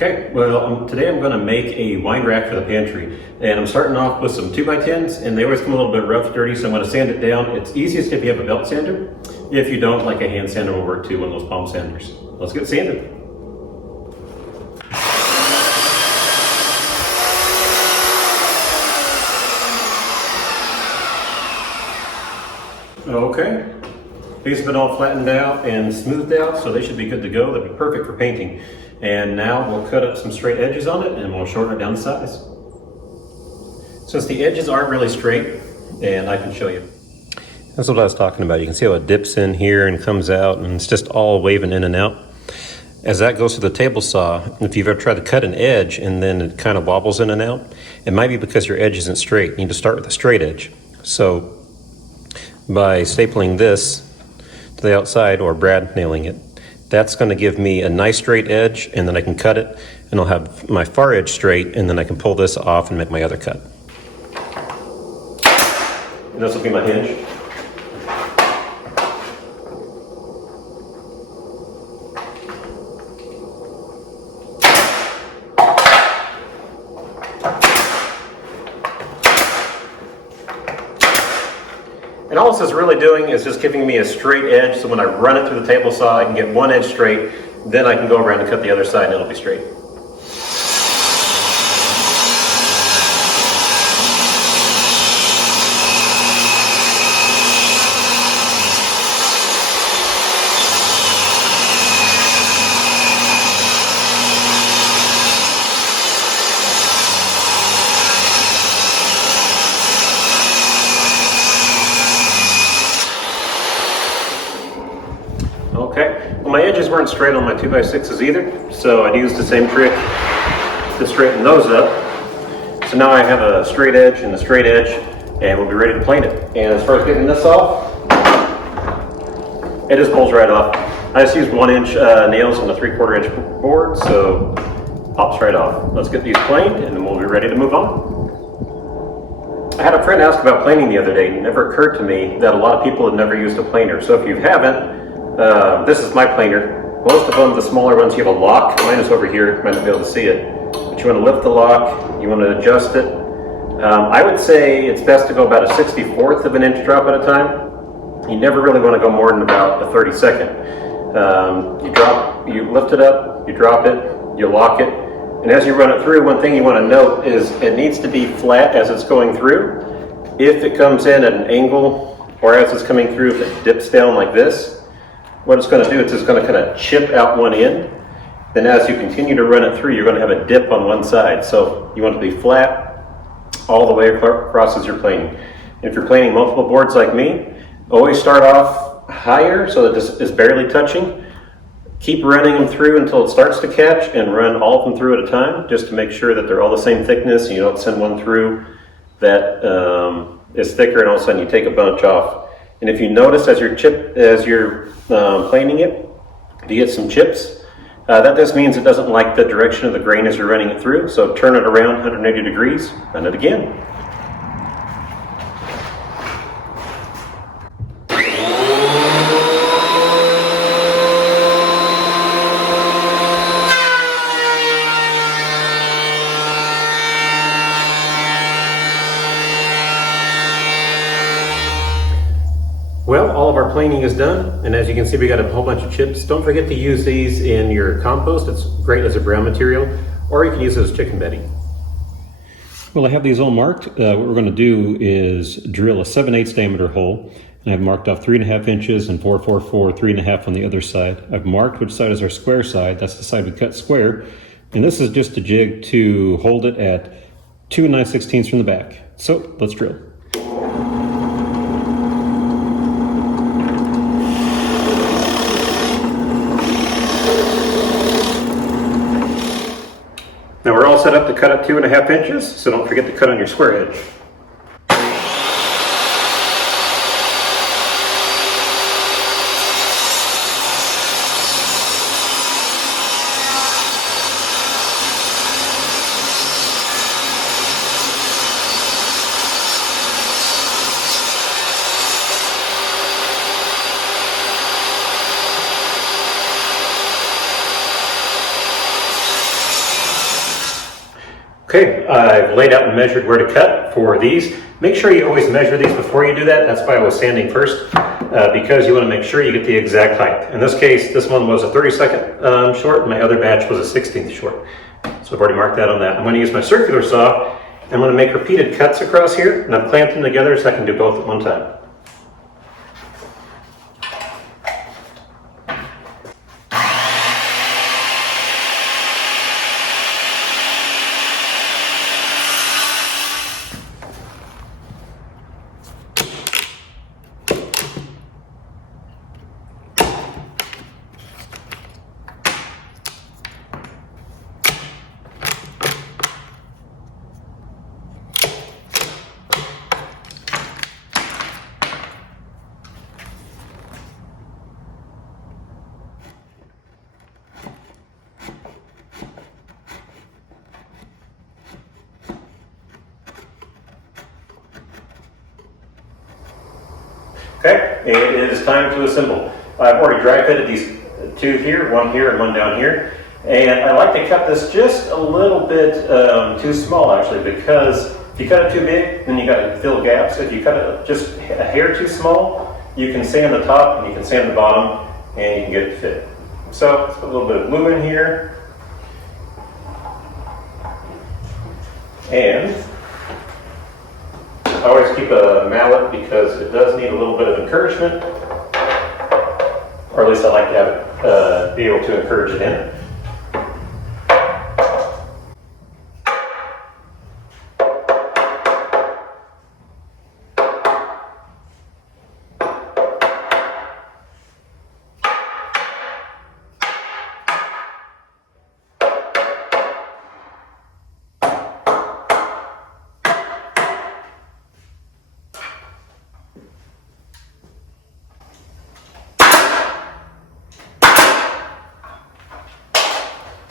Okay, well, today I'm going to make a wine rack for the pantry, and I'm starting off with some 2x10s, and they always come a little bit rough, dirty, so I'm going to sand it down. It's easiest if you have a belt sander. If you don't, like a hand sander will work too, one of those palm sanders. Let's get sanded. Okay, these have been all flattened out and smoothed out, so they should be good to go. They'll be perfect for painting. And now we'll cut up some straight edges on it and we'll shorten it down to size. Since the edges aren't really straight, and I can show you. That's what I was talking about. You can see how it dips in here and comes out, and it's just all waving in and out. As that goes through the table saw, if you've ever tried to cut an edge and then it kind of wobbles in and out, it might be because your edge isn't straight. You need to start with a straight edge. So by stapling this to the outside or brad nailing it, that's going to give me a nice straight edge, and then I can cut it and I'll have my far edge straight, and then I can pull this off and make my other cut. And this will be my hinge. And all this is really doing is just giving me a straight edge, so when I run it through the table saw, I can get one edge straight, then I can go around and cut the other side and it'll be straight. Okay, well, my edges weren't straight on my 2x6s either, so I used the same trick to straighten those up. So now I have a straight edge and a straight edge, and we'll be ready to plane it. And as far as getting this off, it just pulls right off. I just used 1-inch nails on a 3/4 inch board, so pops right off. Let's get these planed, and then we'll be ready to move on. I had a friend ask about planing the other day, and it never occurred to me that a lot of people have never used a planer. So if you haven't, this is my planer. Most of them, the smaller ones, you have a lock. Mine is over here, you might not be able to see it. But you want to lift the lock, you want to adjust it. I would say it's best to go about a 1/64 of an inch drop at a time. You never really want to go more than about a 32nd. You lift it up, you drop it, you lock it. And as you run it through, one thing you want to note is it needs to be flat as it's going through. If it comes in at an angle, or as it's coming through, if it dips down like this, what it's going to do is it's going to kind of chip out one end. Then as you continue to run it through, you're going to have a dip on one side. So you want it to be flat all the way across as you're planing. If you're planing multiple boards like me, always start off higher so that this is barely touching. Keep running them through until it starts to catch, and run all of them through at a time, just to make sure that they're all the same thickness, and you don't send one through that is thicker and all of a sudden you take a bunch off. And if you notice as you're planing it, you get some chips. That just means it doesn't like the direction of the grain as you're running it through. So turn it around 180 degrees, run it again. Well, all of our planing is done, and as you can see, we got a whole bunch of chips. Don't forget to use these in your compost. It's great as a brown material, or you can use it as chicken bedding. Well, I have these all marked. What we're going to do is drill a 7/8 diameter hole, and I've marked off 3.5 inches and 444, 3.5 on the other side. I've marked which side is our square side. That's the side we cut square, and this is just a jig to hold it at 2 9/16 from the back. So let's drill. Now we're all set up to cut at 2.5 inches, so don't forget to cut on your square edge. Okay, I've laid out and measured where to cut for these. Make sure you always measure these before you do that. That's why I was sanding first, because you want to make sure you get the exact height. In this case, this one was a 32nd short, and my other batch was a 16th short. So I've already marked that on that. I'm going to use my circular saw. I'm going to make repeated cuts across here, and I've clamped them together so I can do both at one time. Okay, it is time to assemble. I've already dry fitted these two here, one here and one down here. And I like to cut this just a little bit too small actually, because if you cut it too big, then you got to fill gaps. If you cut it just a hair too small, you can sand the top and you can sand the bottom and you can get it to fit. So let's put a little bit of glue in here. And I always keep a mallet because it does need a little bit of encouragement, or at least I like to have it, be able to encourage it in.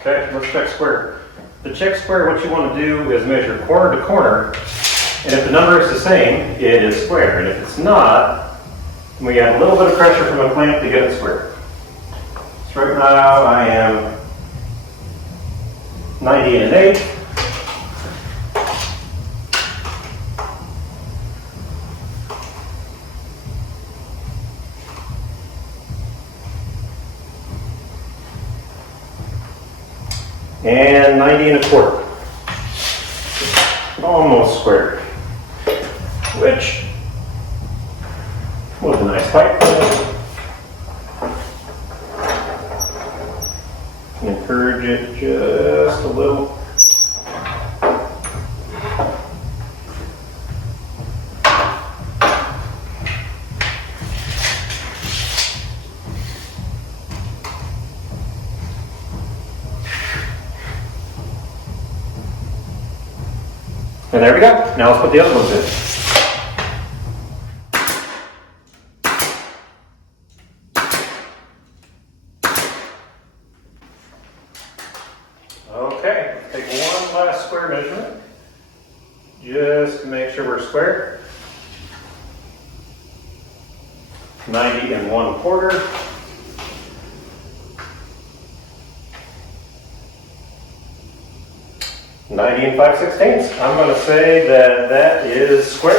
Okay, let's check square. To check square, what you want to do is measure corner to corner, and if the number is the same, it is square. And if it's not, we add a little bit of pressure from a clamp to get it square. So right now I am 90 1/8. And 90 1/4. Almost square. Which was a nice height. Encourage it just a little. And there we go. Now let's put the other ones in. Okay, let's take one last square measurement, just to make sure we're square. 90 1/4. $90 5/16. I'm going to say that that is square.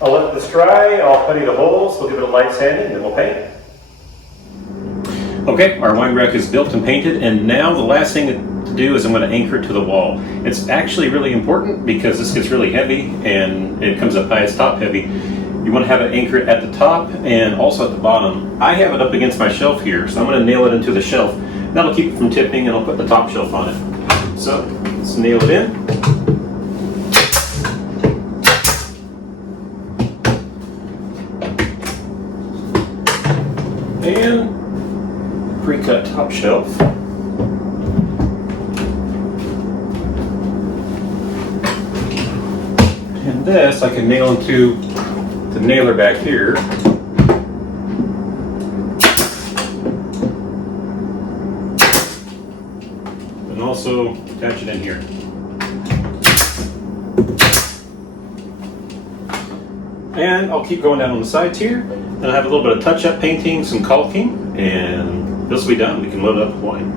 I'll let this dry, I'll putty the holes, we'll give it a light sanding, then we'll paint. Okay, our wine rack is built and painted, and now the last thing to do is I'm going to anchor it to the wall. It's actually really important because this gets really heavy and it comes up high, it's top heavy. You want to have it anchored at the top and also at the bottom. I have it up against my shelf here, so I'm going to nail it into the shelf. That'll keep it from tipping, and I'll put the top shelf on it. So let's nail it in. And pre-cut top shelf. And this I can nail into the nailer back here. And also attach it in here. And I'll keep going down on the sides here. And I have a little bit of touch-up painting, some caulking, and this will be done. We can load it up with wine.